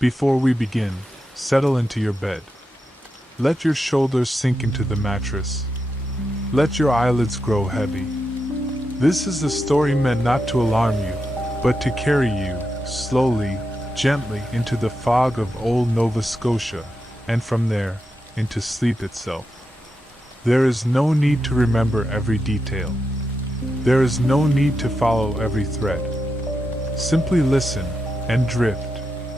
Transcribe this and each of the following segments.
Before we begin, settle into your bed. Let your shoulders sink into the mattress. Let your eyelids grow heavy. This is a story meant not to alarm you, but to carry you, slowly, gently, into the fog of old Nova Scotia, and from there, into sleep itself. There is no need to remember every detail. There is no need to follow every thread. Simply listen, and drift,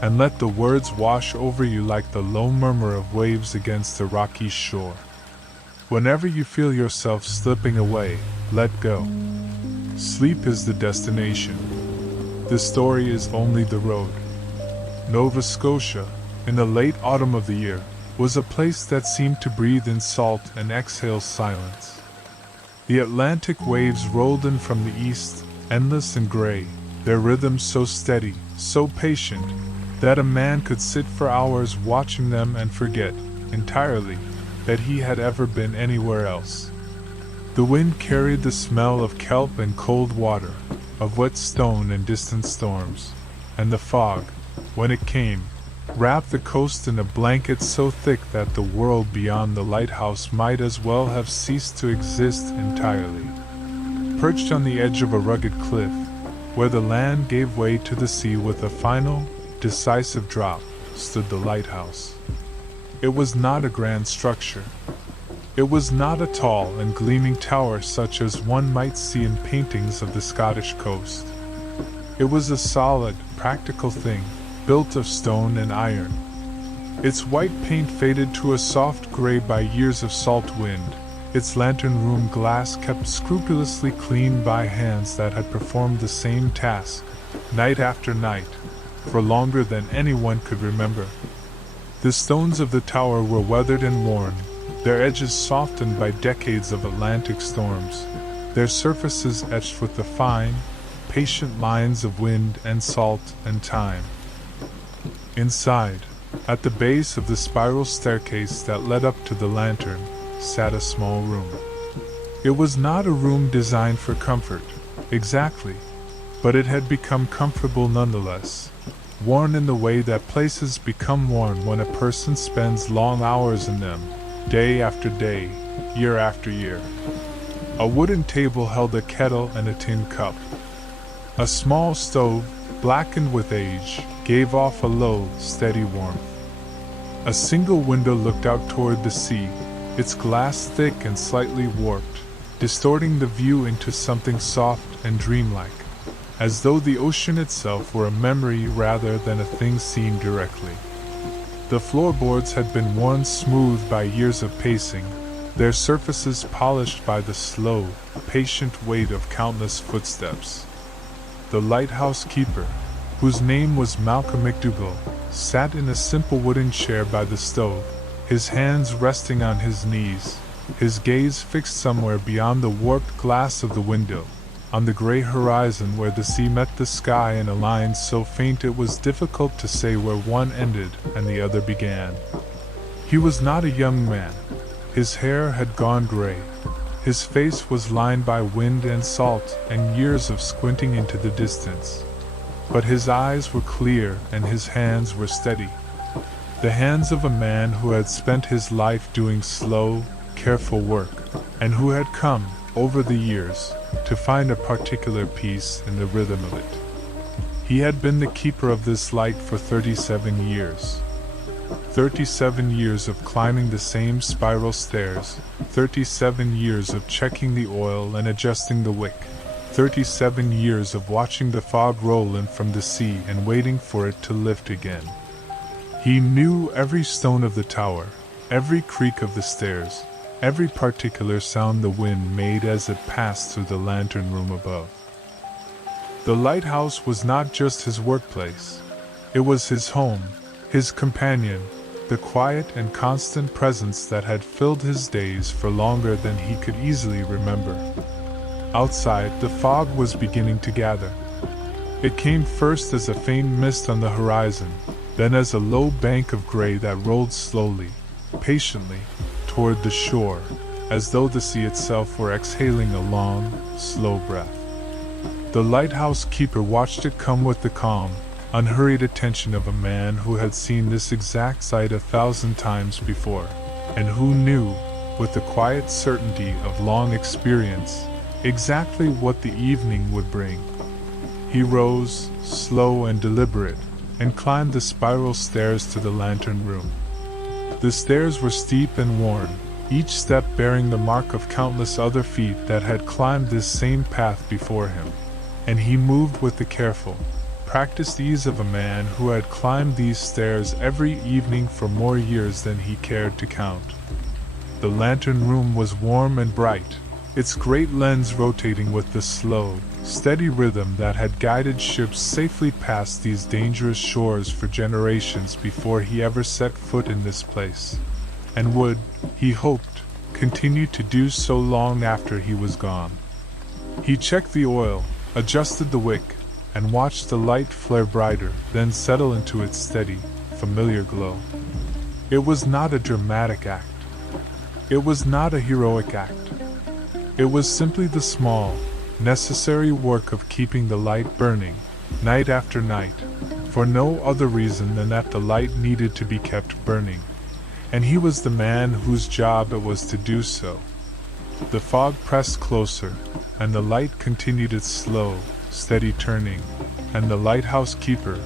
and let the words wash over you like the low murmur of waves against the rocky shore. Whenever you feel yourself slipping away, let go. Sleep is the destination. The story is only the road. Nova Scotia, in the late autumn of the year, was a place that seemed to breathe in salt and exhale silence. The Atlantic waves rolled in from the east, endless and gray, their rhythm so steady, so patient, that a man could sit for hours watching them and forget, entirely, that he had ever been anywhere else. The wind carried the smell of kelp and cold water, of wet stone and distant storms, and the fog, when it came, wrapped the coast in a blanket so thick that the world beyond the lighthouse might as well have ceased to exist entirely. Perched on the edge of a rugged cliff, where the land gave way to the sea with a final, decisive drop, stood the lighthouse. It was not a grand structure. It was not a tall and gleaming tower such as one might see in paintings of the Scottish coast. It was a solid, practical thing, built of stone and iron. Its white paint faded to a soft gray by years of salt wind, its lantern room glass kept scrupulously clean by hands that had performed the same task, night after night, for longer than anyone could remember. The stones of the tower were weathered and worn, their edges softened by decades of Atlantic storms, their surfaces etched with the fine, patient lines of wind and salt and time. Inside, at the base of the spiral staircase that led up to the lantern, sat a small room. It was not a room designed for comfort, exactly, but it had become comfortable nonetheless, worn in the way that places become worn when a person spends long hours in them, day after day, year after year. A wooden table held a kettle and a tin cup. A small stove, blackened with age, gave off a low, steady warmth. A single window looked out toward the sea, its glass thick and slightly warped, distorting the view into something soft and dreamlike, as though the ocean itself were a memory rather than a thing seen directly. The floorboards had been worn smooth by years of pacing, their surfaces polished by the slow, patient weight of countless footsteps. The lighthouse keeper, whose name was Malcolm MacDougall, sat in a simple wooden chair by the stove, his hands resting on his knees, his gaze fixed somewhere beyond the warped glass of the window, on the gray horizon where the sea met the sky in a line so faint it was difficult to say where one ended and the other began. He was not a young man. His hair had gone gray. His face was lined by wind and salt and years of squinting into the distance. But his eyes were clear and his hands were steady. The hands of a man who had spent his life doing slow, careful work, and who had come, over the years, to find a particular peace in the rhythm of it. He had been the keeper of this light for 37 years. 37 years of climbing the same spiral stairs, 37 years of checking the oil and adjusting the wick, 37 years of watching the fog roll in from the sea and waiting for it to lift again. He knew every stone of the tower, every creak of the stairs, every particular sound the wind made as it passed through the lantern room above. The lighthouse was not just his workplace. It was his home, his companion, the quiet and constant presence that had filled his days for longer than he could easily remember. Outside, the fog was beginning to gather. It came first as a faint mist on the horizon, then as a low bank of gray that rolled slowly, patiently, toward the shore, as though the sea itself were exhaling a long, slow breath. The lighthouse keeper watched it come with the calm, unhurried attention of a man who had seen this exact sight 1,000 times before, and who knew, with the quiet certainty of long experience, exactly what the evening would bring. He rose, slow and deliberate, and climbed the spiral stairs to the lantern room. The stairs were steep and worn, each step bearing the mark of countless other feet that had climbed this same path before him, and he moved with the careful, practiced ease of a man who had climbed these stairs every evening for more years than he cared to count. The lantern room was warm and bright, its great lens rotating with the slow, steady rhythm that had guided ships safely past these dangerous shores for generations before he ever set foot in this place, and would, he hoped, continue to do so long after he was gone. He checked the oil, adjusted the wick, and watched the light flare brighter, then settle into its steady, familiar glow. It was not a dramatic act. It was not a heroic act. It was simply the small, necessary work of keeping the light burning, night after night, for no other reason than that the light needed to be kept burning, and he was the man whose job it was to do so. The fog pressed closer, and the light continued its slow, steady turning, and the lighthouse keeper,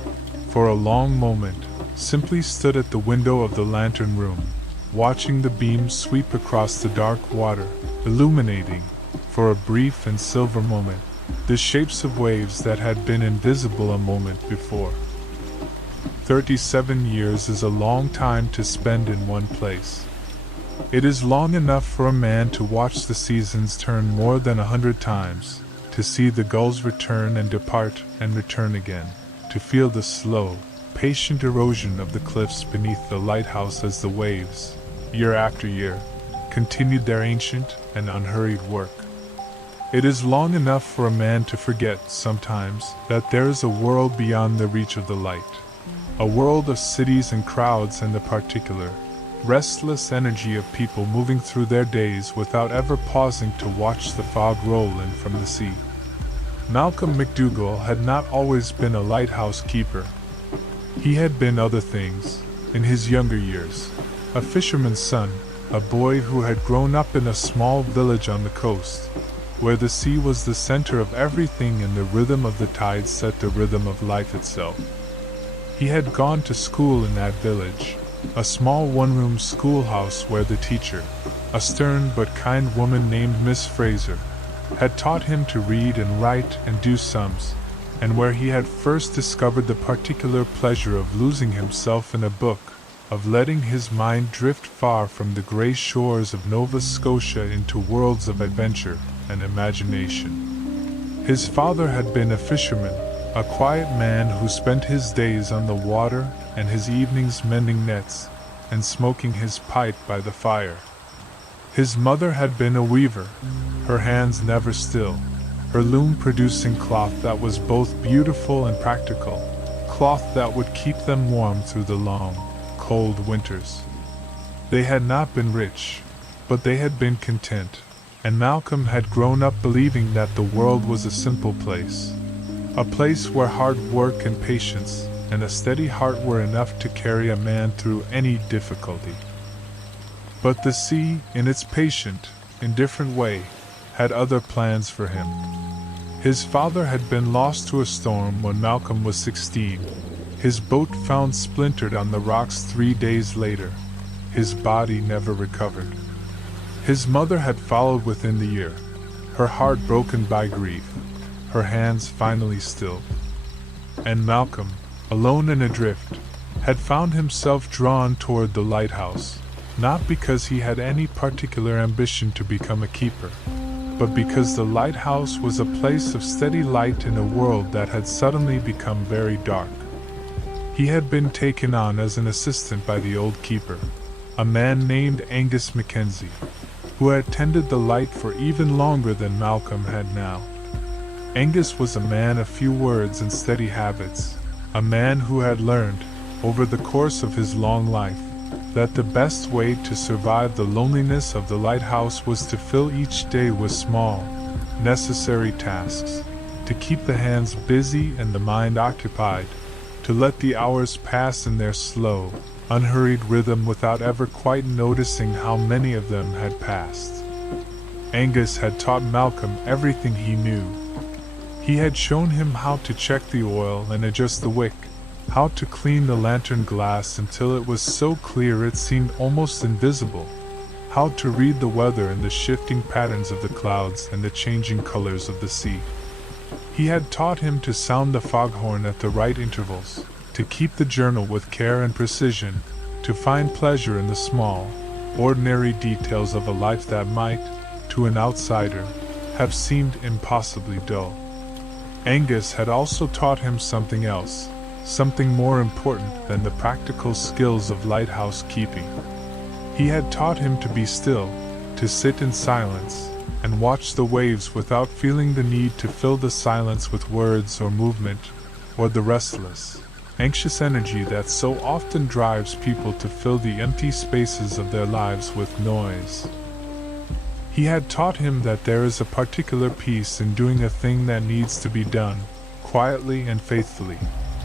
for a long moment, simply stood at the window of the lantern room, watching the beams sweep across the dark water, illuminating, for a brief and silver moment, the shapes of waves that had been invisible a moment before. 37 years is a long time to spend in one place. It is long enough for a man to watch the seasons turn more than 100 times, to see the gulls return and depart and return again, to feel the slow, patient erosion of the cliffs beneath the lighthouse as the waves, year after year, continued their ancient and unhurried work. It is long enough for a man to forget, sometimes, that there is a world beyond the reach of the light, a world of cities and crowds and the particular, restless energy of people moving through their days without ever pausing to watch the fog roll in from the sea. Malcolm MacDougall had not always been a lighthouse keeper. He had been other things, in his younger years. A fisherman's son, a boy who had grown up in a small village on the coast, where the sea was the center of everything and the rhythm of the tides set the rhythm of life itself. He had gone to school in that village, a small one-room schoolhouse where the teacher, a stern but kind woman named Miss Fraser, had taught him to read and write and do sums, and where he had first discovered the particular pleasure of losing himself in a book, of letting his mind drift far from the gray shores of Nova Scotia into worlds of adventure and imagination. His father had been a fisherman, a quiet man who spent his days on the water and his evenings mending nets and smoking his pipe by the fire. His mother had been a weaver, her hands never still, her loom producing cloth that was both beautiful and practical, cloth that would keep them warm through the long, cold winters. They had not been rich, but they had been content, and Malcolm had grown up believing that the world was a simple place, a place where hard work and patience and a steady heart were enough to carry a man through any difficulty. But the sea, in its patient, indifferent way, had other plans for him. His father had been lost to a storm when Malcolm was 16, his boat found splintered on the rocks 3 days later, his body never recovered. His mother had followed within the year, her heart broken by grief, her hands finally stilled. And Malcolm, alone and adrift, had found himself drawn toward the lighthouse, not because he had any particular ambition to become a keeper, but because the lighthouse was a place of steady light in a world that had suddenly become very dark. He had been taken on as an assistant by the old keeper, a man named Angus Mackenzie, who had tended the light for even longer than Malcolm had now. Angus was a man of few words and steady habits, a man who had learned, over the course of his long life, that the best way to survive the loneliness of the lighthouse was to fill each day with small, necessary tasks, to keep the hands busy and the mind occupied, to let the hours pass in their slow, unhurried rhythm without ever quite noticing how many of them had passed. Angus had taught Malcolm everything he knew. He had shown him how to check the oil and adjust the wick, how to clean the lantern glass until it was so clear it seemed almost invisible, how to read the weather and the shifting patterns of the clouds and the changing colors of the sea. He had taught him to sound the foghorn at the right intervals, to keep the journal with care and precision, to find pleasure in the small, ordinary details of a life that might, to an outsider, have seemed impossibly dull. Angus had also taught him something else, something more important than the practical skills of lighthouse keeping. He had taught him to be still, to sit in silence, and watch the waves without feeling the need to fill the silence with words or movement, or the restless, anxious energy that so often drives people to fill the empty spaces of their lives with noise. He had taught him that there is a particular peace in doing a thing that needs to be done, quietly and faithfully,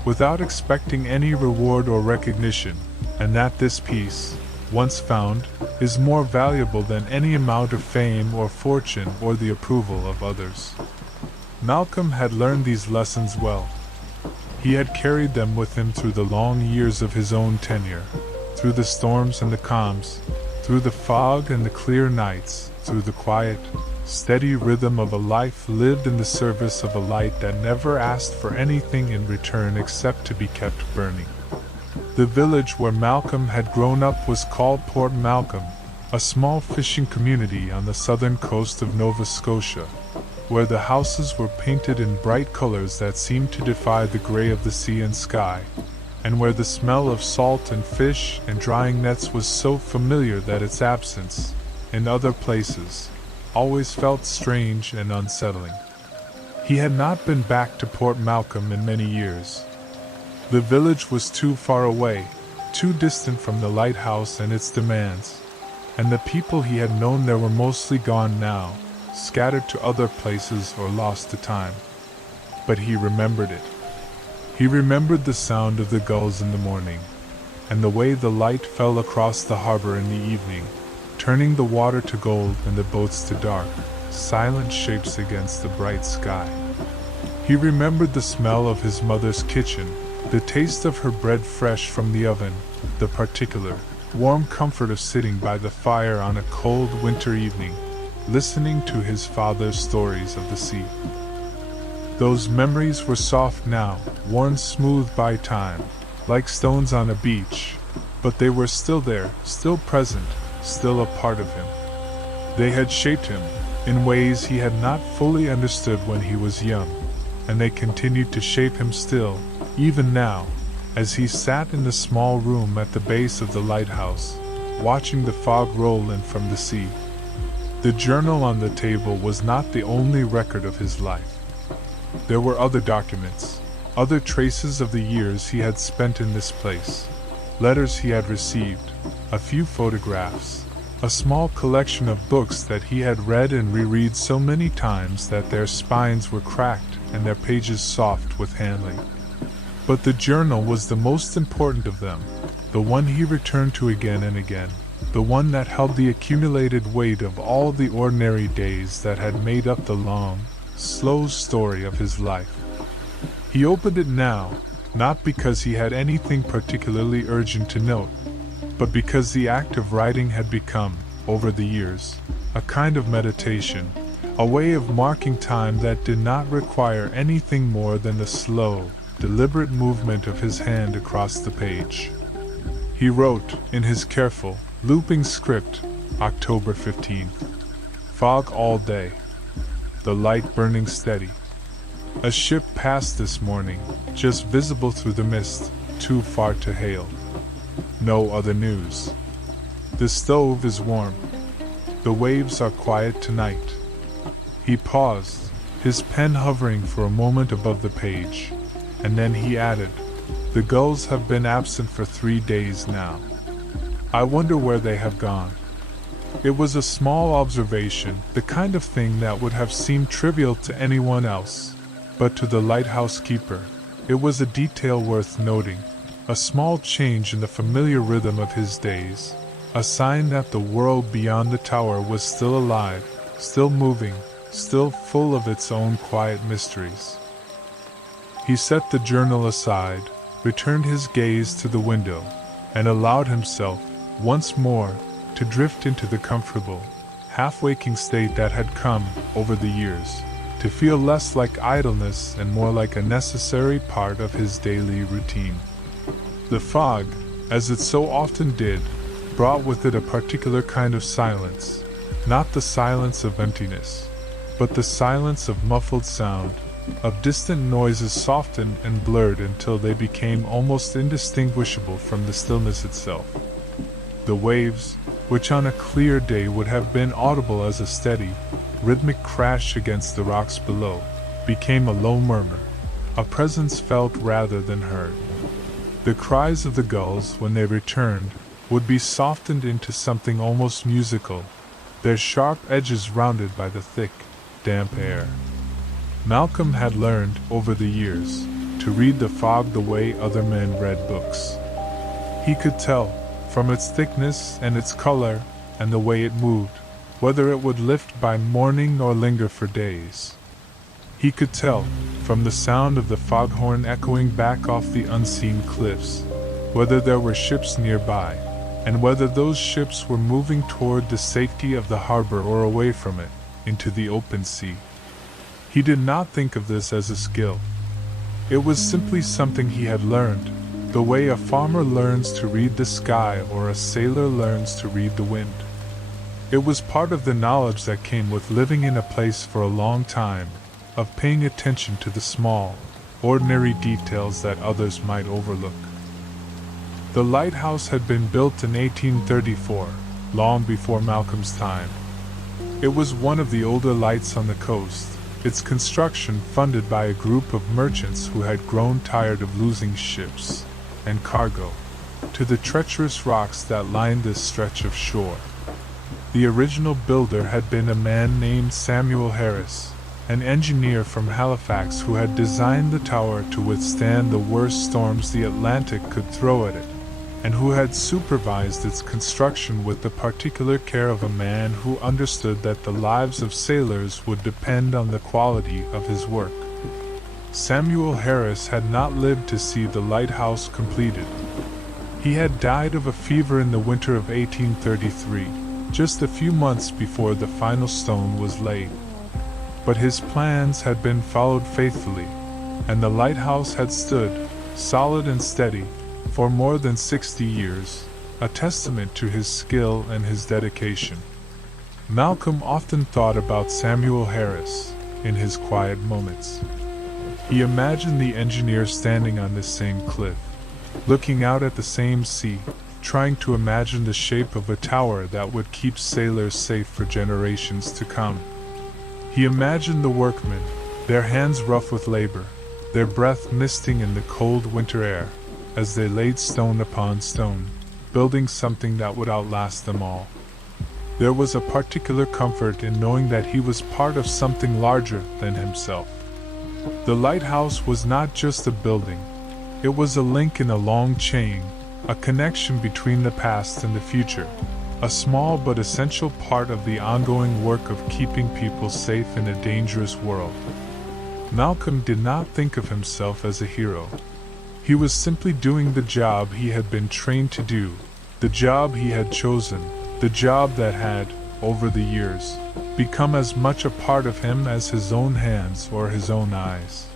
without expecting any reward or recognition, and that this peace, once found, is more valuable than any amount of fame or fortune or the approval of others. Malcolm had learned these lessons well. He had carried them with him through the long years of his own tenure, through the storms and the calms, through the fog and the clear nights, through the quiet, steady rhythm of a life lived in the service of a light that never asked for anything in return except to be kept burning. The village where Malcolm had grown up was called Port Malcolm, a small fishing community on the southern coast of Nova Scotia, where the houses were painted in bright colors that seemed to defy the gray of the sea and sky, and where the smell of salt and fish and drying nets was so familiar that its absence, in other places, always felt strange and unsettling. He had not been back to Port Malcolm in many years. The village was too far away, too distant from the lighthouse and its demands, and the people he had known there were mostly gone now, scattered to other places or lost to time. But he remembered it. He remembered the sound of the gulls in the morning, and the way the light fell across the harbor in the evening, turning the water to gold and the boats to dark, silent shapes against the bright sky. He remembered the smell of his mother's kitchen, the taste of her bread fresh from the oven, the particular, warm comfort of sitting by the fire on a cold winter evening, listening to his father's stories of the sea. Those memories were soft now, worn smooth by time, like stones on a beach, but they were still there, still present, still a part of him. They had shaped him, in ways he had not fully understood when he was young, and they continued to shape him still, even now, as he sat in the small room at the base of the lighthouse, watching the fog roll in from the sea. The journal on the table was not the only record of his life. There were other documents, other traces of the years he had spent in this place, letters he had received, a few photographs, a small collection of books that he had read and reread so many times that their spines were cracked and their pages soft with handling. But the journal was the most important of them, the one he returned to again and again, the one that held the accumulated weight of all the ordinary days that had made up the long, slow story of his life. He opened it now, not because he had anything particularly urgent to note, but because the act of writing had become, over the years, a kind of meditation, a way of marking time that did not require anything more than the slow, deliberate movement of his hand across the page. He wrote, in his careful, looping script, October 15th. Fog all day. The light burning steady. A ship passed this morning, just visible through the mist, too far to hail. No other news. The stove is warm. The waves are quiet tonight. He paused, his pen hovering for a moment above the page, and then he added, "The gulls have been absent for 3 days now. I wonder where they have gone." It was a small observation, the kind of thing that would have seemed trivial to anyone else, but to the lighthouse keeper, It was a detail worth noting, a small change in the familiar rhythm of his days, a sign that the world beyond the tower was still alive, still moving, still full of its own quiet mysteries. He set the journal aside, returned his gaze to the window, and allowed himself, once more, to drift into the comfortable, half-waking state that had come, over the years, to feel less like idleness and more like a necessary part of his daily routine. The fog, as it so often did, brought with it a particular kind of silence, not the silence of emptiness, but the silence of muffled sound, of distant noises softened and blurred until they became almost indistinguishable from the stillness itself. The waves, which on a clear day would have been audible as a steady, rhythmic crash against the rocks below, became a low murmur, a presence felt rather than heard. The cries of the gulls, when they returned, would be softened into something almost musical, their sharp edges rounded by the thick, damp air. Malcolm had learned, over the years, to read the fog the way other men read books. He could tell, from its thickness and its color, and the way it moved, whether it would lift by morning or linger for days. He could tell, from the sound of the foghorn echoing back off the unseen cliffs, whether there were ships nearby, and whether those ships were moving toward the safety of the harbor or away from it, into the open sea. He did not think of this as a skill. It was simply something he had learned, the way a farmer learns to read the sky or a sailor learns to read the wind. It was part of the knowledge that came with living in a place for a long time, of paying attention to the small, ordinary details that others might overlook. The lighthouse had been built in 1834, long before Malcolm's time. It was one of the older lights on the coast, its construction funded by a group of merchants who had grown tired of losing ships and cargo to the treacherous rocks that lined this stretch of shore. The original builder had been a man named Samuel Harris, an engineer from Halifax who had designed the tower to withstand the worst storms the Atlantic could throw at it, and who had supervised its construction with the particular care of a man who understood that the lives of sailors would depend on the quality of his work. Samuel Harris had not lived to see the lighthouse completed. He had died of a fever in the winter of 1833, just a few months before the final stone was laid. But his plans had been followed faithfully, and the lighthouse had stood, solid and steady, for more than 60 years, a testament to his skill and his dedication. Malcolm often thought about Samuel Harris, in his quiet moments. He imagined the engineer standing on this same cliff, looking out at the same sea, trying to imagine the shape of a tower that would keep sailors safe for generations to come. He imagined the workmen, their hands rough with labor, their breath misting in the cold winter air, as they laid stone upon stone, building something that would outlast them all. There was a particular comfort in knowing that he was part of something larger than himself. The lighthouse was not just a building, it was a link in a long chain, a connection between the past and the future, a small but essential part of the ongoing work of keeping people safe in a dangerous world. Malcolm did not think of himself as a hero. He was simply doing the job he had been trained to do, the job he had chosen, the job that had, over the years, become as much a part of him as his own hands or his own eyes.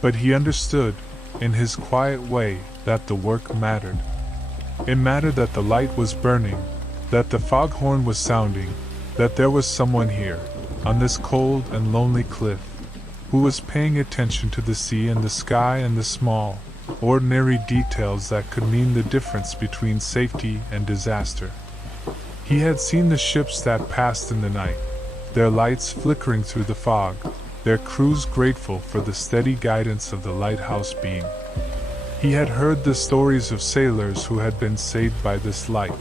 But he understood, in his quiet way, that the work mattered. It mattered that the light was burning, that the foghorn was sounding, that there was someone here, on this cold and lonely cliff, who was paying attention to the sea and the sky and the small, ordinary details that could mean the difference between safety and disaster. He had seen the ships that passed in the night, their lights flickering through the fog, their crews grateful for the steady guidance of the lighthouse beam. He had heard the stories of sailors who had been saved by this light,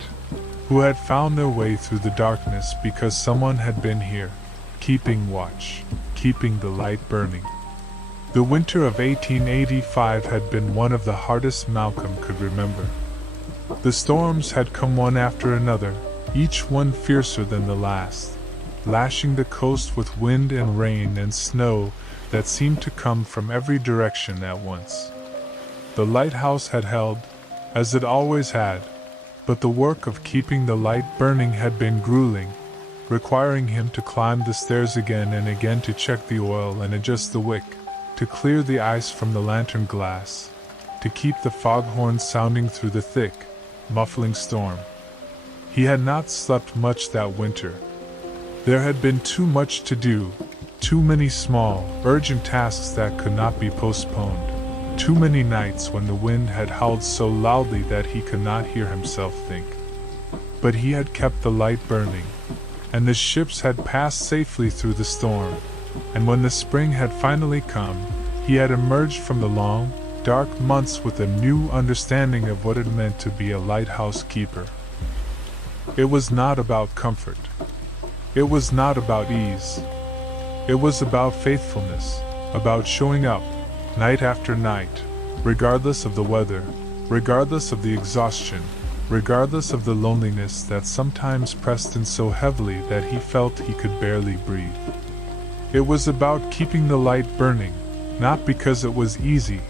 who had found their way through the darkness because someone had been here, keeping watch, keeping the light burning. The winter of 1885 had been one of the hardest Malcolm could remember. The storms had come one after another, each one fiercer than the last, lashing the coast with wind and rain and snow that seemed to come from every direction at once. The lighthouse had held, as it always had, but the work of keeping the light burning had been grueling, requiring him to climb the stairs again and again to check the oil and adjust the wick, to clear the ice from the lantern glass, to keep the foghorn sounding through the thick, muffling storm. He had not slept much that winter. There had been too much to do, too many small, urgent tasks that could not be postponed, too many nights when the wind had howled so loudly that he could not hear himself think. But he had kept the light burning, and the ships had passed safely through the storm, and when the spring had finally come, he had emerged from the long, dark months with a new understanding of what it meant to be a lighthouse keeper. It was not about comfort. It was not about ease. It was about faithfulness, about showing up, night after night, regardless of the weather, regardless of the exhaustion, regardless of the loneliness that sometimes pressed in so heavily that he felt he could barely breathe. It was about keeping the light burning, not because it was easy,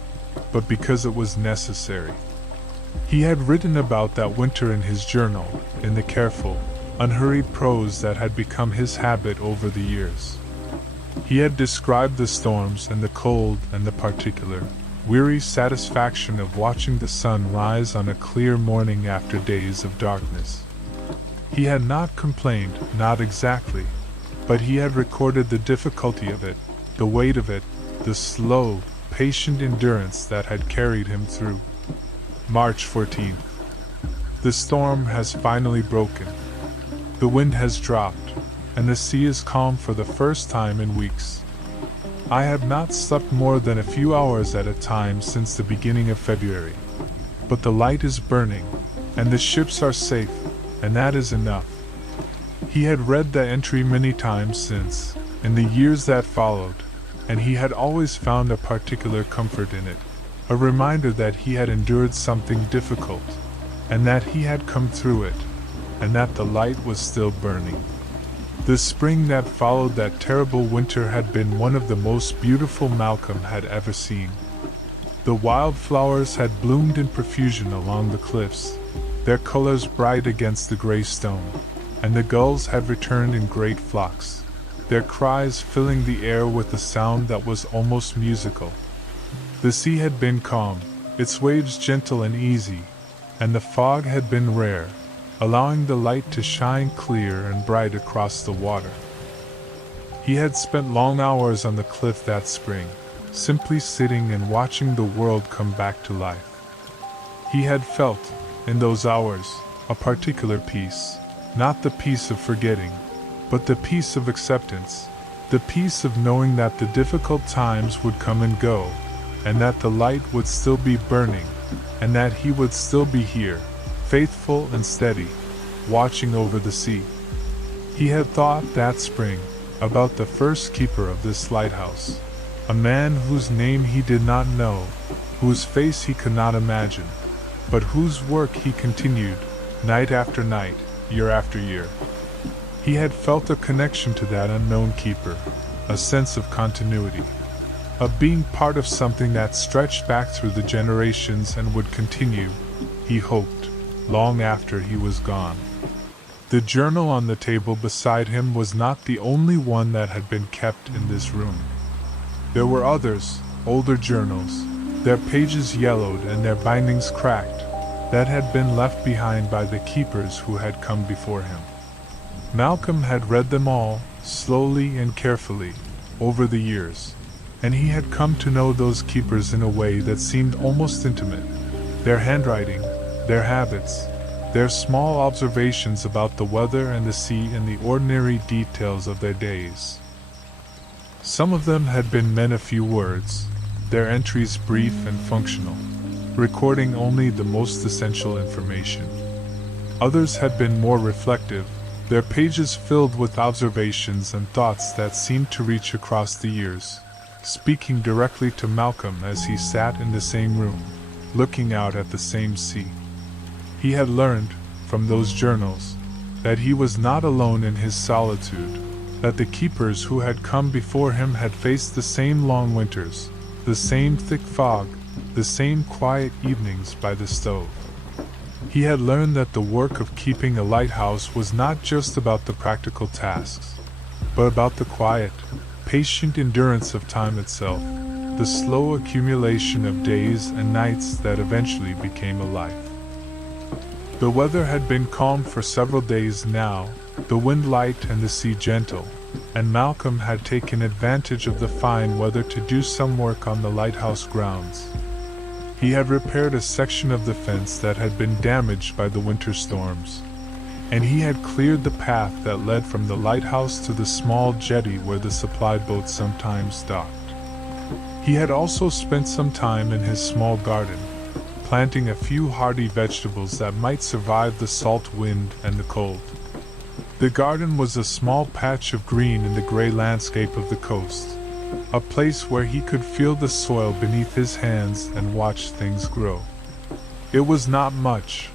but because it was necessary. He had written about that winter in his journal, in the careful, unhurried prose that had become his habit over the years. He had described the storms and the cold and the particular, weary satisfaction of watching the sun rise on a clear morning after days of darkness. He had not complained, not exactly, but he had recorded the difficulty of it, the weight of it, the slow, patient endurance that had carried him through. March 14th. The storm has finally broken. The wind has dropped, and the sea is calm for the first time in weeks. I have not slept more than a few hours at a time since the beginning of February. But the light is burning, and the ships are safe, and that is enough. He had read the entry many times since, in the years that followed, and he had always found a particular comfort in it, a reminder that he had endured something difficult, and that he had come through it, and that the light was still burning. The spring that followed that terrible winter had been one of the most beautiful Malcolm had ever seen. The wildflowers had bloomed in profusion along the cliffs, their colors bright against the gray stone, and the gulls had returned in great flocks, their cries filling the air with a sound that was almost musical. The sea had been calm, its waves gentle and easy, and the fog had been rare, allowing the light to shine clear and bright across the water. He had spent long hours on the cliff that spring, simply sitting and watching the world come back to life. He had felt, in those hours, a particular peace, not the peace of forgetting, but the peace of acceptance, the peace of knowing that the difficult times would come and go, and that the light would still be burning, and that he would still be here, faithful and steady, watching over the sea. He had thought that spring about the first keeper of this lighthouse, a man whose name he did not know, whose face he could not imagine, but whose work he continued, night after night, year after year. He had felt a connection to that unknown keeper, a sense of continuity, of being part of something that stretched back through the generations and would continue, he hoped, long after he was gone. The journal on the table beside him was not the only one that had been kept in this room. There were others, older journals, their pages yellowed and their bindings cracked, that had been left behind by the keepers who had come before him. Malcolm had read them all, slowly and carefully, over the years, and he had come to know those keepers in a way that seemed almost intimate. Their handwriting, their habits, their small observations about the weather and the sea and the ordinary details of their days. Some of them had been men of few words, their entries brief and functional, recording only the most essential information. Others had been more reflective, their pages filled with observations and thoughts that seemed to reach across the years, speaking directly to Malcolm as he sat in the same room, looking out at the same sea. He had learned, from those journals, that he was not alone in his solitude, that the keepers who had come before him had faced the same long winters, the same thick fog, the same quiet evenings by the stove. He had learned that the work of keeping a lighthouse was not just about the practical tasks, but about the quiet, patient endurance of time itself, the slow accumulation of days and nights that eventually became a life. The weather had been calm for several days now, the wind light and the sea gentle, and Malcolm had taken advantage of the fine weather to do some work on the lighthouse grounds. He had repaired a section of the fence that had been damaged by the winter storms, and he had cleared the path that led from the lighthouse to the small jetty where the supply boats sometimes docked. He had also spent some time in his small garden, planting a few hardy vegetables that might survive the salt wind and the cold. The garden was a small patch of green in the gray landscape of the coast, a place where he could feel the soil beneath his hands and watch things grow. It was not much,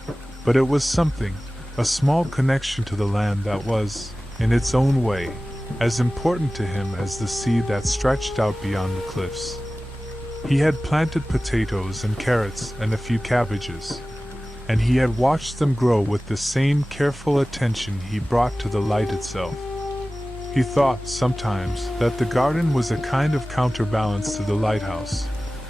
but it was something, a small connection to the land that was, in its own way, as important to him as the sea that stretched out beyond the cliffs. He had planted potatoes and carrots and a few cabbages, and he had watched them grow with the same careful attention he brought to the light itself. He thought, sometimes, that the garden was a kind of counterbalance to the lighthouse,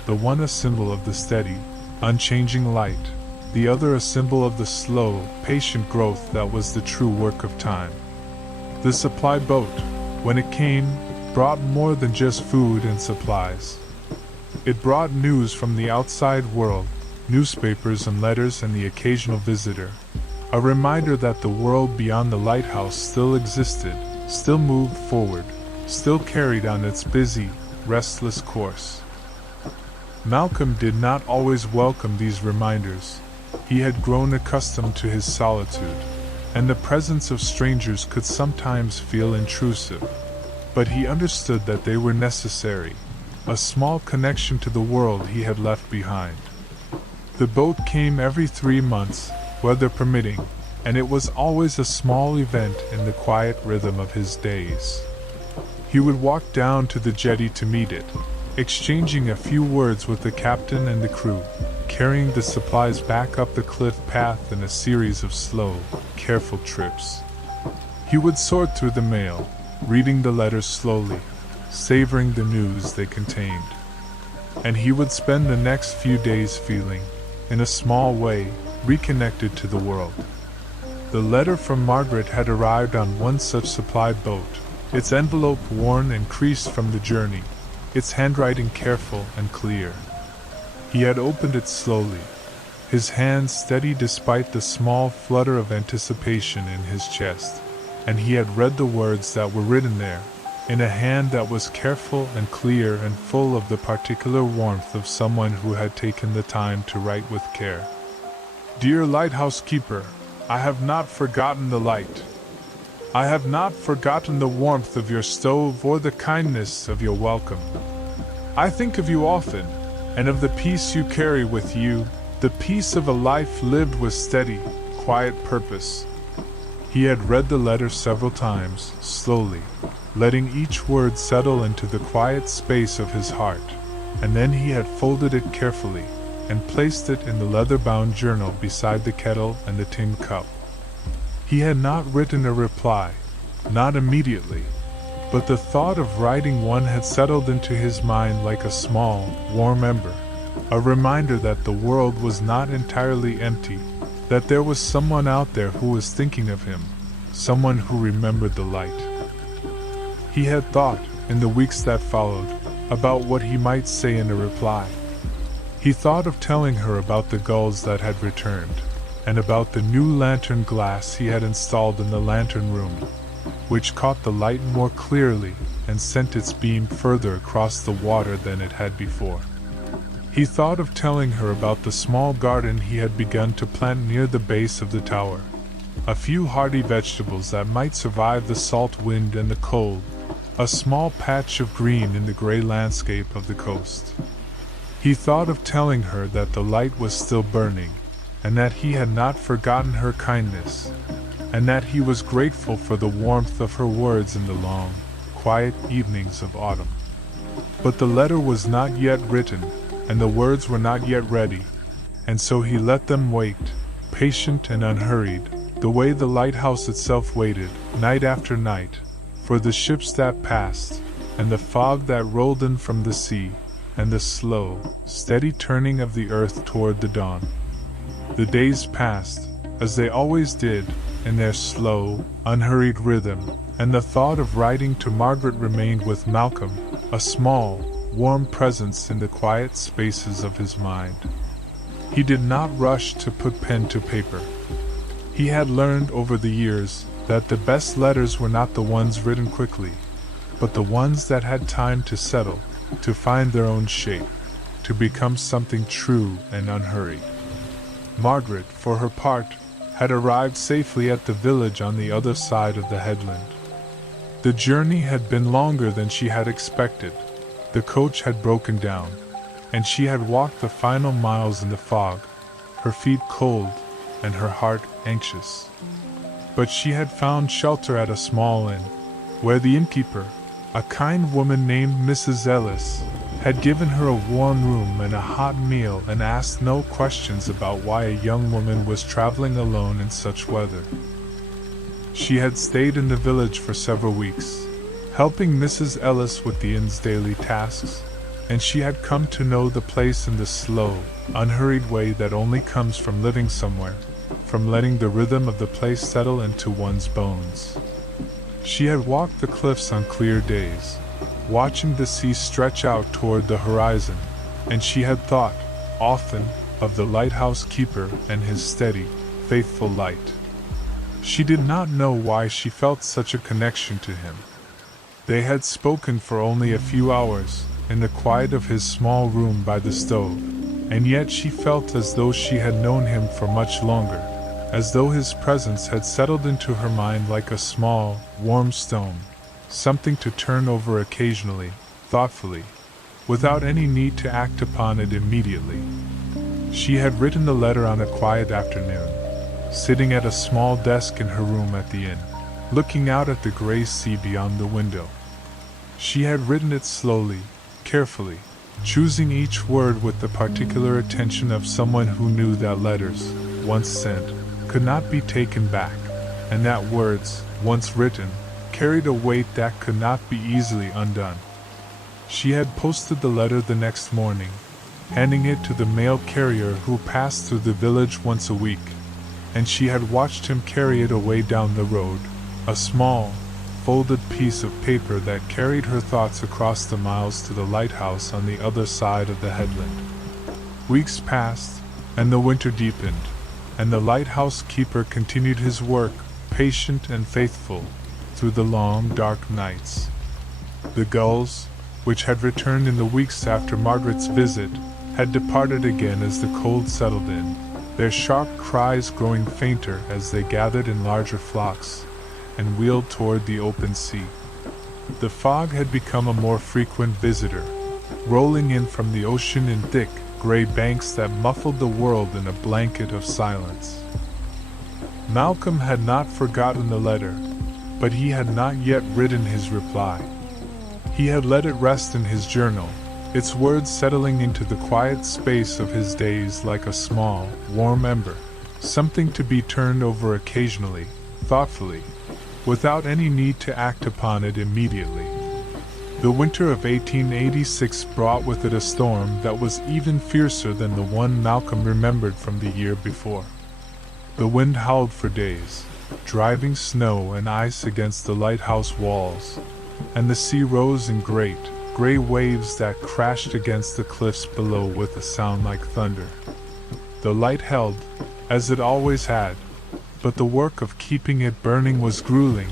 the one a symbol of the steady, unchanging light, the other a symbol of the slow, patient growth that was the true work of time. The supply boat, when it came, brought more than just food and supplies. It brought news from the outside world, newspapers and letters and the occasional visitor, a reminder that the world beyond the lighthouse still existed, still moved forward, still carried on its busy, restless course. Malcolm did not always welcome these reminders. He had grown accustomed to his solitude, and the presence of strangers could sometimes feel intrusive. But he understood that they were necessary, a small connection to the world he had left behind. The boat came every 3 months, weather permitting, and it was always a small event in the quiet rhythm of his days. He would walk down to the jetty to meet it, exchanging a few words with the captain and the crew, carrying the supplies back up the cliff path in a series of slow, careful trips. He would sort through the mail, reading the letters slowly, savoring the news they contained. And he would spend the next few days feeling, in a small way, reconnected to the world. The letter from Margaret had arrived on one such supply boat, its envelope worn and creased from the journey, its handwriting careful and clear. He had opened it slowly, his hands steady despite the small flutter of anticipation in his chest, and he had read the words that were written there, in a hand that was careful and clear and full of the particular warmth of someone who had taken the time to write with care. Dear lighthouse keeper, I have not forgotten the light. I have not forgotten the warmth of your stove or the kindness of your welcome. I think of you often, and of the peace you carry with you, the peace of a life lived with steady, quiet purpose. He had read the letter several times, slowly, letting each word settle into the quiet space of his heart, and then he had folded it carefully, and placed it in the leather-bound journal beside the kettle and the tin cup. He had not written a reply, not immediately, but the thought of writing one had settled into his mind like a small, warm ember, a reminder that the world was not entirely empty, that there was someone out there who was thinking of him, someone who remembered the light. He had thought, in the weeks that followed, about what he might say in a reply. He thought of telling her about the gulls that had returned, and about the new lantern glass he had installed in the lantern room, which caught the light more clearly and sent its beam further across the water than it had before. He thought of telling her about the small garden he had begun to plant near the base of the tower, a few hardy vegetables that might survive the salt wind and the cold, a small patch of green in the gray landscape of the coast. He thought of telling her that the light was still burning, and that he had not forgotten her kindness, and that he was grateful for the warmth of her words in the long, quiet evenings of autumn. But the letter was not yet written, and the words were not yet ready, and so he let them wait, patient and unhurried, the way the lighthouse itself waited, night after night, for the ships that passed, and the fog that rolled in from the sea, and the slow, steady turning of the earth toward the dawn. The days passed, as they always did, in their slow, unhurried rhythm, and the thought of writing to Margaret remained with Malcolm, a small, warm presence in the quiet spaces of his mind. He did not rush to put pen to paper. He had learned over the years that the best letters were not the ones written quickly, but the ones that had time to settle, to find their own shape, to become something true and unhurried. Margaret, for her part, had arrived safely at the village on the other side of the headland. The journey had been longer than she had expected. The coach had broken down, and she had walked the final miles in the fog, her feet cold and her heart anxious. But she had found shelter at a small inn, where the innkeeper, a kind woman named Mrs. Ellis, had given her a warm room and a hot meal and asked no questions about why a young woman was traveling alone in such weather. She had stayed in the village for several weeks, helping Mrs. Ellis with the inn's daily tasks, and she had come to know the place in the slow, unhurried way that only comes from living somewhere, from letting the rhythm of the place settle into one's bones. She had walked the cliffs on clear days, watching the sea stretch out toward the horizon, and she had thought, often, of the lighthouse keeper and his steady, faithful light. She did not know why she felt such a connection to him. They had spoken for only a few hours, in the quiet of his small room by the stove, and yet she felt as though she had known him for much longer, as though his presence had settled into her mind like a small, warm stone, something to turn over occasionally, thoughtfully, without any need to act upon it immediately. She had written the letter on a quiet afternoon, sitting at a small desk in her room at the inn, looking out at the gray sea beyond the window. She had written it slowly, carefully, choosing each word with the particular attention of someone who knew that letters, once sent, could not be taken back, and that words, once written, carried a weight that could not be easily undone. She had posted the letter the next morning, handing it to the mail carrier who passed through the village once a week, and she had watched him carry it away down the road, a small, folded piece of paper that carried her thoughts across the miles to the lighthouse on the other side of the headland. Weeks passed, and the winter deepened, and the lighthouse keeper continued his work, patient and faithful, through the long, dark nights. The gulls, which had returned in the weeks after Margaret's visit, had departed again as the cold settled in, their sharp cries growing fainter as they gathered in larger flocks and wheeled toward the open sea. The fog had become a more frequent visitor, rolling in from the ocean in thick, gray banks that muffled the world in a blanket of silence. Malcolm had not forgotten the letter, but he had not yet written his reply. He had let it rest in his journal, its words settling into the quiet space of his days like a small, warm ember, something to be turned over occasionally, thoughtfully, without any need to act upon it immediately. The winter of 1886 brought with it a storm that was even fiercer than the one Malcolm remembered from the year before. The wind howled for days, driving snow and ice against the lighthouse walls, and the sea rose in great, gray waves that crashed against the cliffs below with a sound like thunder. The light held, as it always had, but the work of keeping it burning was grueling,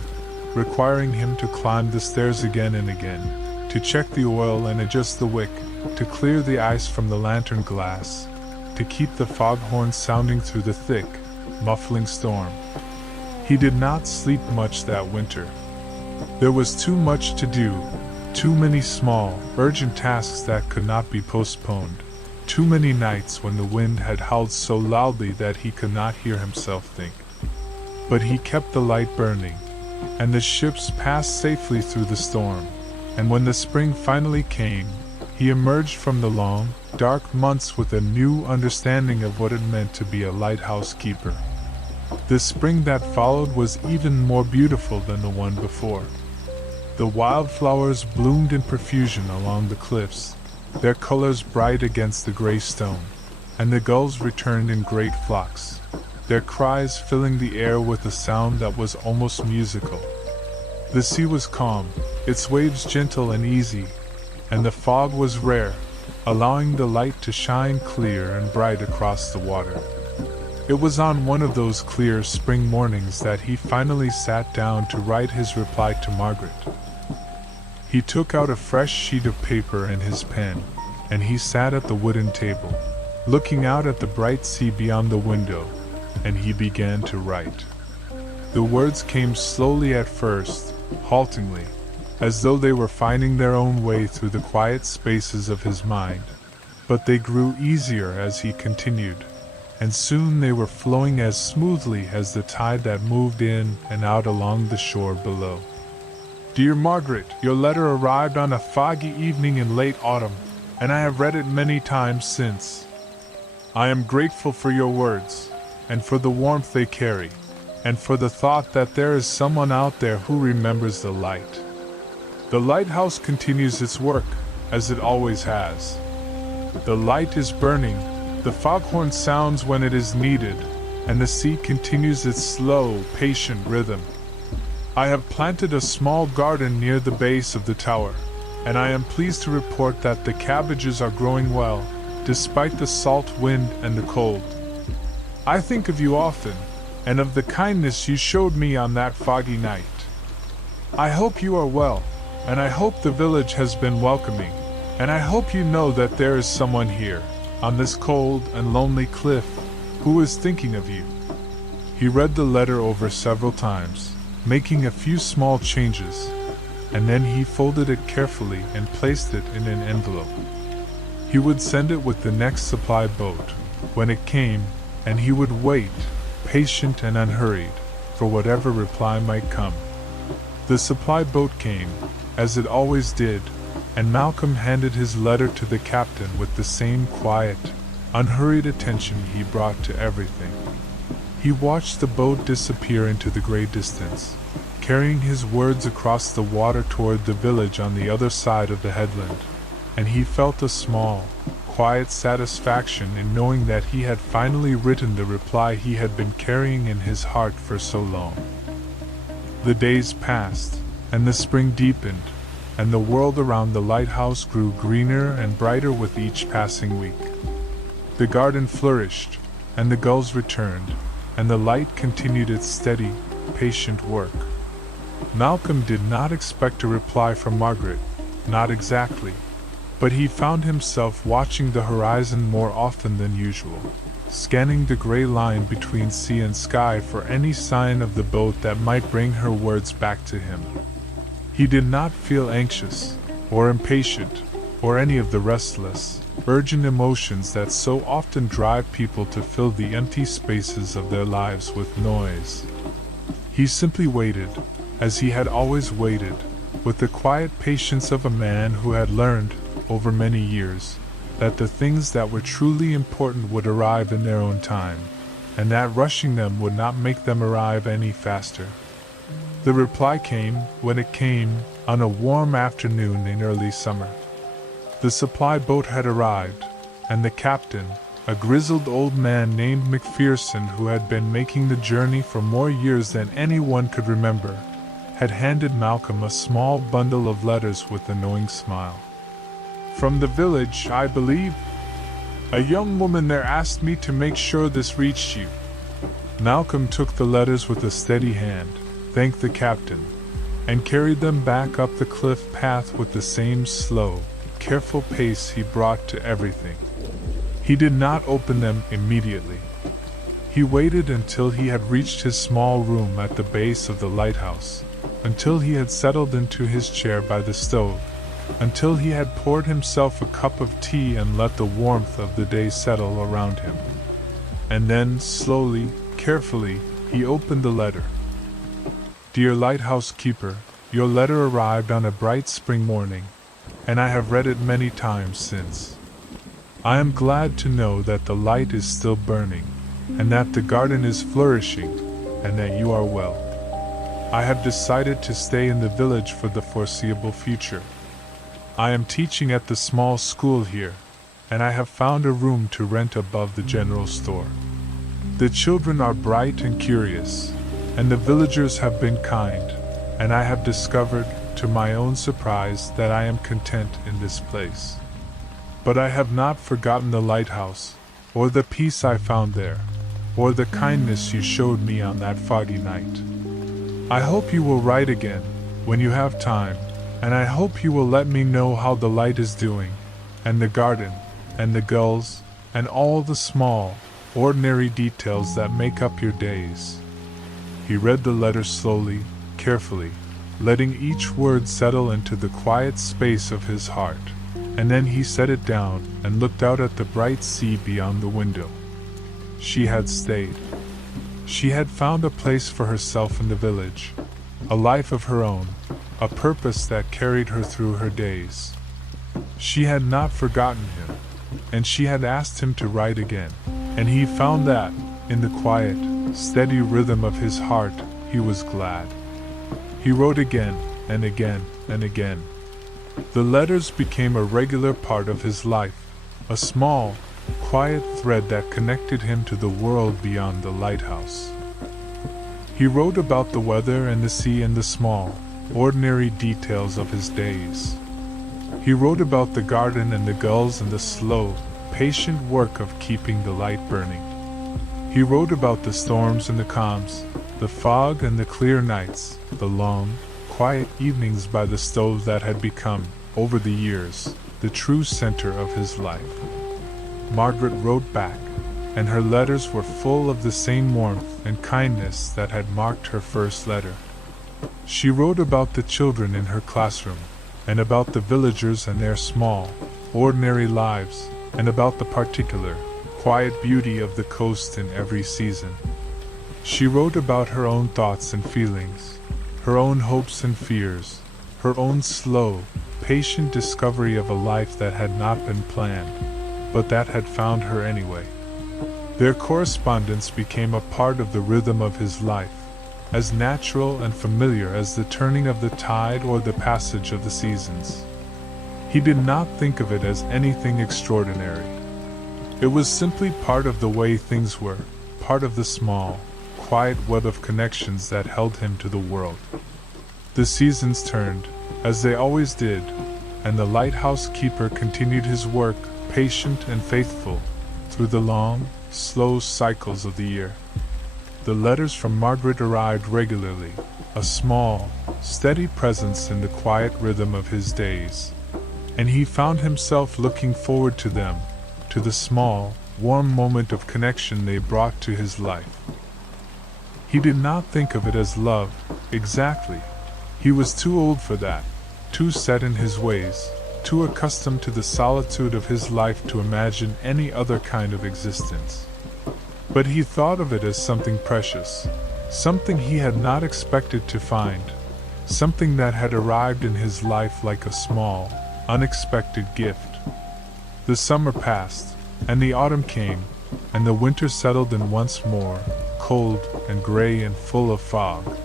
requiring him to climb the stairs again and again, to check the oil and adjust the wick, to clear the ice from the lantern glass, to keep the foghorn sounding through the thick, muffling storm. He did not sleep much that winter. There was too much to do, too many small, urgent tasks that could not be postponed, too many nights when the wind had howled so loudly that he could not hear himself think. But he kept the light burning, and the ships passed safely through the storm, and when the spring finally came, he emerged from the long, dark months with a new understanding of what it meant to be a lighthouse keeper. The spring that followed was even more beautiful than the one before. The wildflowers bloomed in profusion along the cliffs, their colors bright against the gray stone, and the gulls returned in great flocks, their cries filling the air with a sound that was almost musical. The sea was calm, its waves gentle and easy, and the fog was rare, allowing the light to shine clear and bright across the water. It was on one of those clear spring mornings that he finally sat down to write his reply to Margaret. He took out a fresh sheet of paper and his pen, and he sat at the wooden table, looking out at the bright sea beyond the window, and he began to write. The words came slowly at first, haltingly, as though they were finding their own way through the quiet spaces of his mind, but they grew easier as he continued, and soon they were flowing as smoothly as the tide that moved in and out along the shore below. Dear Margaret, your letter arrived on a foggy evening in late autumn, and I have read it many times since. I am grateful for your words, and for the warmth they carry, and for the thought that there is someone out there who remembers the light. The lighthouse continues its work, as it always has. The light is burning, the foghorn sounds when it is needed, and the sea continues its slow, patient rhythm. I have planted a small garden near the base of the tower, and I am pleased to report that the cabbages are growing well, despite the salt wind and the cold. I think of you often, and of the kindness you showed me on that foggy night. I hope you are well, and I hope the village has been welcoming, and I hope you know that there is someone here, on this cold and lonely cliff, who is thinking of you. He read the letter over several times, making a few small changes, and then he folded it carefully and placed it in an envelope. He would send it with the next supply boat, when it came, and he would wait, patient and unhurried, for whatever reply might come. The supply boat came, as it always did, and Malcolm handed his letter to the captain with the same quiet, unhurried attention he brought to everything. He watched the boat disappear into the gray distance, carrying his words across the water toward the village on the other side of the headland, and he felt a small, quiet satisfaction in knowing that he had finally written the reply he had been carrying in his heart for so long. The days passed, and the spring deepened, and the world around the lighthouse grew greener and brighter with each passing week. The garden flourished, and the gulls returned, and the light continued its steady, patient work. Malcolm did not expect a reply from Margaret, not exactly, but he found himself watching the horizon more often than usual, scanning the gray line between sea and sky for any sign of the boat that might bring her words back to him. He did not feel anxious, or impatient, or any of the restless, urgent emotions that so often drive people to fill the empty spaces of their lives with noise. He simply waited, as he had always waited, with the quiet patience of a man who had learned, over many years, that the things that were truly important would arrive in their own time, and that rushing them would not make them arrive any faster. The reply came, when it came, on a warm afternoon in early summer. The supply boat had arrived, and the captain, a grizzled old man named McPherson who had been making the journey for more years than anyone could remember, had handed Malcolm a small bundle of letters with a knowing smile. From the village, I believe. A young woman there asked me to make sure this reached you. Malcolm took the letters with a steady hand, thanked the captain, and carried them back up the cliff path with the same slow, careful pace he brought to everything. He did not open them immediately. He waited until he had reached his small room at the base of the lighthouse, until he had settled into his chair by the stove, until he had poured himself a cup of tea and let the warmth of the day settle around him. And then, slowly, carefully, he opened the letter. Dear Lighthouse Keeper, your letter arrived on a bright spring morning, and I have read it many times since. I am glad to know that the light is still burning, and that the garden is flourishing, and that you are well. I have decided to stay in the village for the foreseeable future. I am teaching at the small school here, and I have found a room to rent above the general store. The children are bright and curious, and the villagers have been kind, and I have discovered, to my own surprise, that I am content in this place. But I have not forgotten the lighthouse, or the peace I found there, or the kindness you showed me on that foggy night. I hope you will write again, when you have time, and I hope you will let me know how the light is doing, and the garden, and the gulls, and all the small, ordinary details that make up your days. He read the letter slowly, carefully, letting each word settle into the quiet space of his heart, and then he set it down and looked out at the bright sea beyond the window. She had stayed. She had found a place for herself in the village, a life of her own, a purpose that carried her through her days. She had not forgotten him, and she had asked him to write again, and he found that, in the quiet, steady rhythm of his heart, he was glad. He wrote again, and again, and again. The letters became a regular part of his life, a small, quiet thread that connected him to the world beyond the lighthouse. He wrote about the weather and the sea and the small, ordinary details of his days. He wrote about the garden and the gulls and the slow, patient work of keeping the light burning. He wrote about the storms and the calms, the fog and the clear nights, the long, quiet evenings by the stove that had become, over the years, the true center of his life. Margaret wrote back, and her letters were full of the same warmth and kindness that had marked her first letter. She wrote about the children in her classroom, and about the villagers and their small, ordinary lives, and about the particular, quiet beauty of the coast in every season. She wrote about her own thoughts and feelings, her own hopes and fears, her own slow, patient discovery of a life that had not been planned, but that had found her anyway. Their correspondence became a part of the rhythm of his life, as natural and familiar as the turning of the tide or the passage of the seasons. He did not think of it as anything extraordinary. It was simply part of the way things were, part of the small, quiet web of connections that held him to the world. The seasons turned, as they always did, and the lighthouse keeper continued his work, patient and faithful, through the long, slow cycles of the year. The letters from Margaret arrived regularly, a small, steady presence in the quiet rhythm of his days, and he found himself looking forward to them, to the small, warm moment of connection they brought to his life. He did not think of it as love, exactly. He was too old for that, too set in his ways, too accustomed to the solitude of his life to imagine any other kind of existence. But he thought of it as something precious, something he had not expected to find, something that had arrived in his life like a small, unexpected gift. The summer passed, and the autumn came, and the winter settled in once more, cold and gray and full of fog.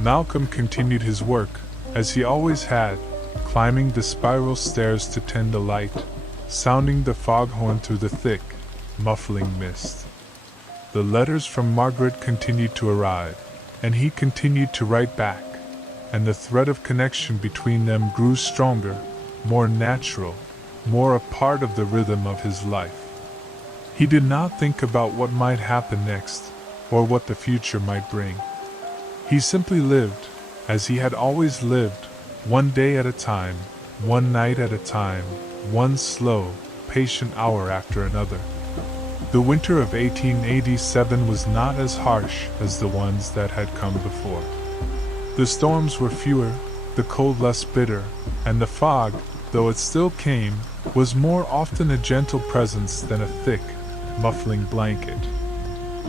Malcolm continued his work, as he always had, climbing the spiral stairs to tend the light, sounding the foghorn through the thick, muffling mist. The letters from Margaret continued to arrive, and he continued to write back, and the thread of connection between them grew stronger, more natural, more a part of the rhythm of his life. He did not think about what might happen next, or what the future might bring. He simply lived, as he had always lived, one day at a time, one night at a time, one slow, patient hour after another. The winter of 1887 was not as harsh as the ones that had come before. The storms were fewer, the cold less bitter, and the fog, though it still came, was more often a gentle presence than a thick, muffling blanket.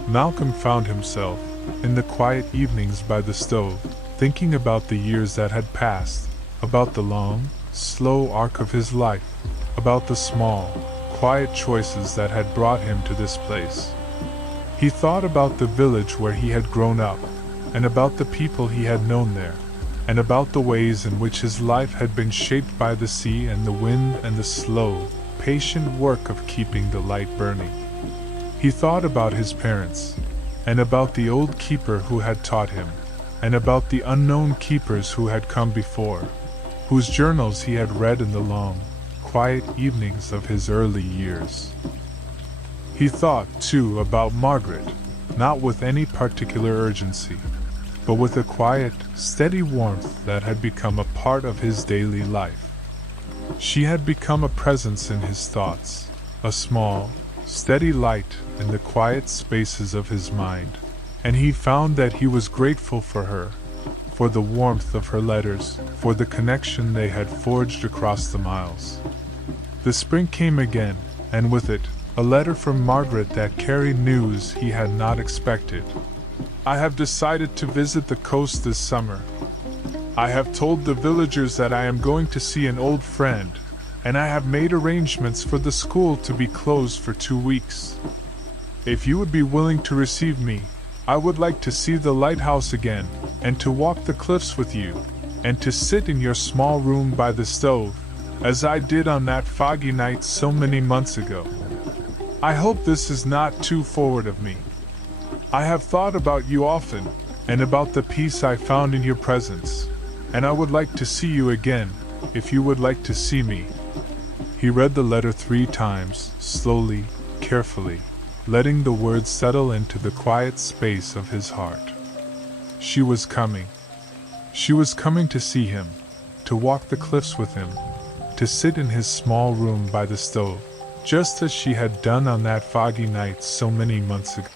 Malcolm found himself, in the quiet evenings by the stove, thinking about the years that had passed, about the long, slow arc of his life, about the small, quiet choices that had brought him to this place. He thought about the village where he had grown up, and about the people he had known there, and about the ways in which his life had been shaped by the sea and the wind and the slow, patient work of keeping the light burning. He thought about his parents, and about the old keeper who had taught him, and about the unknown keepers who had come before, whose journals he had read in the long, quiet evenings of his early years. He thought, too, about Margaret, not with any particular urgency, but with a quiet, steady warmth that had become a part of his daily life. She had become a presence in his thoughts, a small, steady light in the quiet spaces of his mind, and he found that he was grateful for her, for the warmth of her letters, for the connection they had forged across the miles. The spring came again, and with it, a letter from Margaret that carried news he had not expected. I have decided to visit the coast this summer. I have told the villagers that I am going to see an old friend, and I have made arrangements for the school to be closed for 2 weeks. If you would be willing to receive me, I would like to see the lighthouse again, and to walk the cliffs with you, and to sit in your small room by the stove, as I did on that foggy night so many months ago. I hope this is not too forward of me. I have thought about you often, and about the peace I found in your presence, and I would like to see you again, if you would like to see me. He read the letter 3 times, slowly, carefully, letting the words settle into the quiet space of his heart. She was coming. She was coming to see him, to walk the cliffs with him, to sit in his small room by the stove, just as she had done on that foggy night so many months ago.